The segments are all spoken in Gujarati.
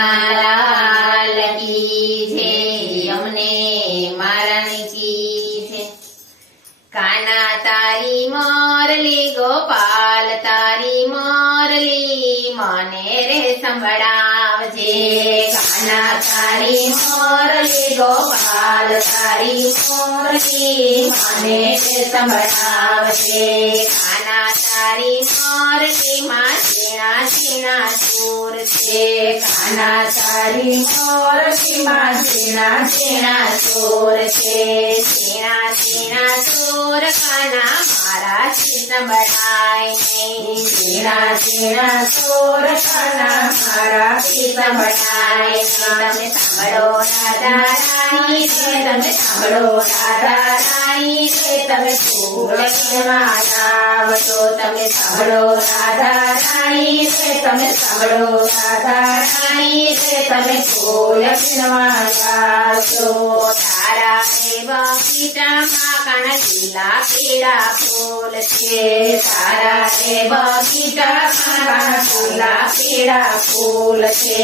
लाल की छे यमने मारण की छे। काना तारी मोरली गोपाल तारी मोरली मने रे संभळावजे। काना तारी मोरली गोपाल तारी मोरली मने रे संभळावजे। काना तारी मोरली માં ઝીણા ઝીણા સૂર છે। કાના તારી મોરલીમાં ઝીણા ઝીણા સૂર છે। ઝીણા ઝીણા સૂર કાના મારાથી સંભળાય નહીં। ઝીણા ઝીણા સૂર કાના મારાથી સંભળાય નહીં। તમે સાંભળો રાધા રાણી રે, તમે સાંભળો રાધા રાણી રે, તમે ફૂલ કેવા આવશો। તમે સાંભળો રાધા રાણી રે, તમે સાંભળો રાધા રાણી રે, તમે ફૂલ કેવા આવશો। તારા રે બગીચામાં કાના લીલા પીળા ફૂલ છે। તારા રે બગીચામાં કાના લીલા પીળા ફૂલ છે।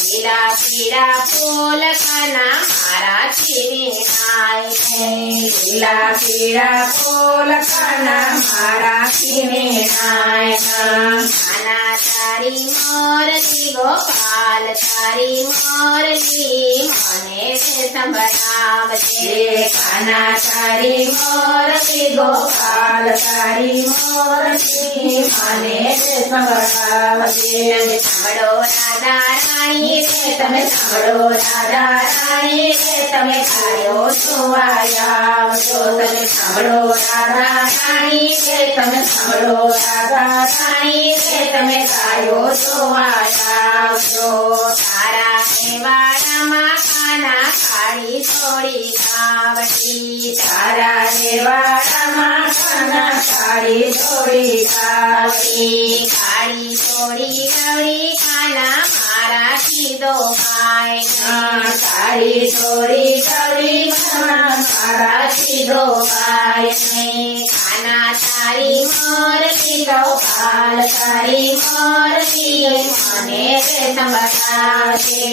લીલા પીળા ફૂલ કાના મારાથી વીણાય નહીં। લીલા પીળા ફૂલ કાના મારાથી વીણાય નહીં। કાના તારી મોરલી ગોપાલ તારી મોરલી મને રે સંભળાવજે। કાના તારી મોરલી ગોપાલ તારી મોરલી મને રે સંભળાવજે। તમે સાંભળો રાધા રાણી રે, તમે સાંભળો રાધા રાણી રે, તમે ગાયો સુવાય આવશો। તમે સાંભળો રાધા રાણી રે, તમે સાંભળો રાધા રાણી રે, તમે ગાયો સુવાય આવશો। તારા રેવાડામાં કાના કાળી થોડી કાવડી। તારા રેવાડામાં કાના કાળી થોડી કાવડી। કાળી થોડી કાવડી કાના મારાથી દોખાય નહીં। કાળી થોડી કાવડી કાના મારાથી દોખાય નહીં। કાના તારી મોરલી ગોપાલ તારી મોરલી મને રે સંભળાવજે।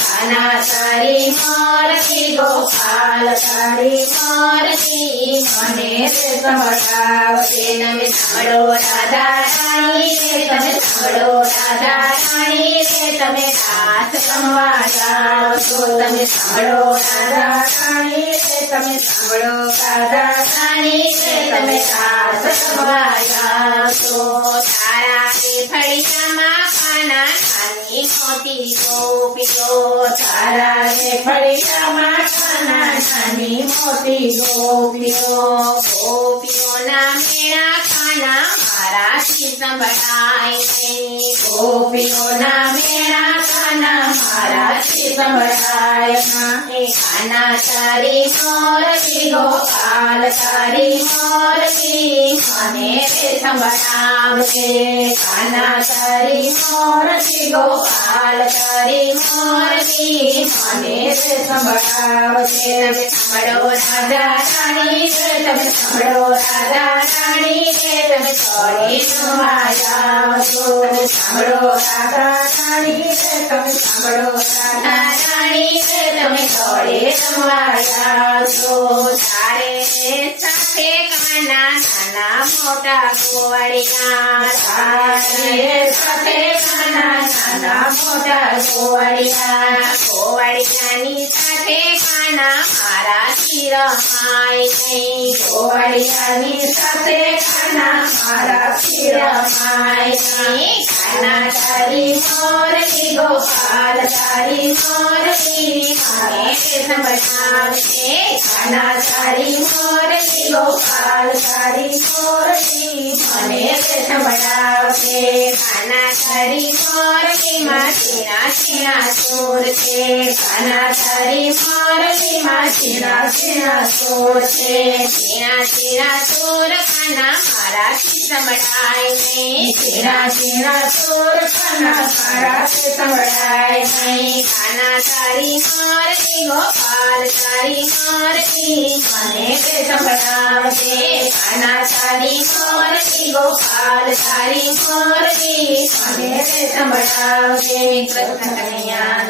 કાના તારી મોરલી ગોપાલ તારી મોરલી મને રે સંભળાવજે। તમે સાંભળો રાધા રાણી રે, તમે સાંભળો રાધા રાણી રે, તમે રાસ રમવા આવશો। તમે સાંભળો રાધા રાણી રે, તમે સાંભળો રાધા રાણી રે, તમે રાસ રમવા આવશો। તારા રે ફળિયામાં કાના નાની મોટી ગોપીઓ। તારા રે ફળિયામાં કાના નાની મોટી ગોપીઓ। ગોપીઓના મેળા કાના મારાથી સંભળાય નહીં। ગોપીઓના મેળા કાના મારાથી સંભળાય નહીં। કાના તારી મોરલી ગોપાલ તારી મોરલી મને રે સંભળાવજે। કાના તારી મોરલી ગોપાલ તારી મોરલી મને રે સંભળાવજે। તમે સાંભળો રાધા રાણી રે, તમે સાંભળો રાધા રાણી રે, તમે થોડી સુવાય આવશો। તમે સાંભળો રાધા રાણી રે, તમે સાંભળો રાધા રાણી રે, તમે થોડી સુવાય આવશો। તારે સાથે કાના નાના મોટા ગોવાળિયા। તારે સાથે કાના નાના મોટા ગોવાળિયા। ગોવાળિયાની સાથે કાના મારાથી રમાય નહીં। ગોવાળિયાની સાથે કાના મારાથી રમાય નહીં। કાના તારી મોરલી ગોપાલ તારી મોરલી મને સંભળાવજે। કાના તારી મોરલી ગોપાલ તારી મોરલી મને સંભળાવજે। કાના તારી મોરલીમાં ઝીણા ઝીણા સૂર છે। કાના તારી મોરલીમાં ઝીણા ઝીણા સૂર છે। ઝીણા ઝીણા સૂર કાના મારાથી સંભળાય નહીં। ઝીણા ઝીણા સૂર કાના મારાથી સંભળાય નહીં। કાના તારી મોરલી ગોપાલ તારી મોરલી મને તે સંભળાવજે કાના તારી મોરલી ગોપાલ તારી મોરલી મને તે સંભળાવજે કૃષ્ણ કનૈયા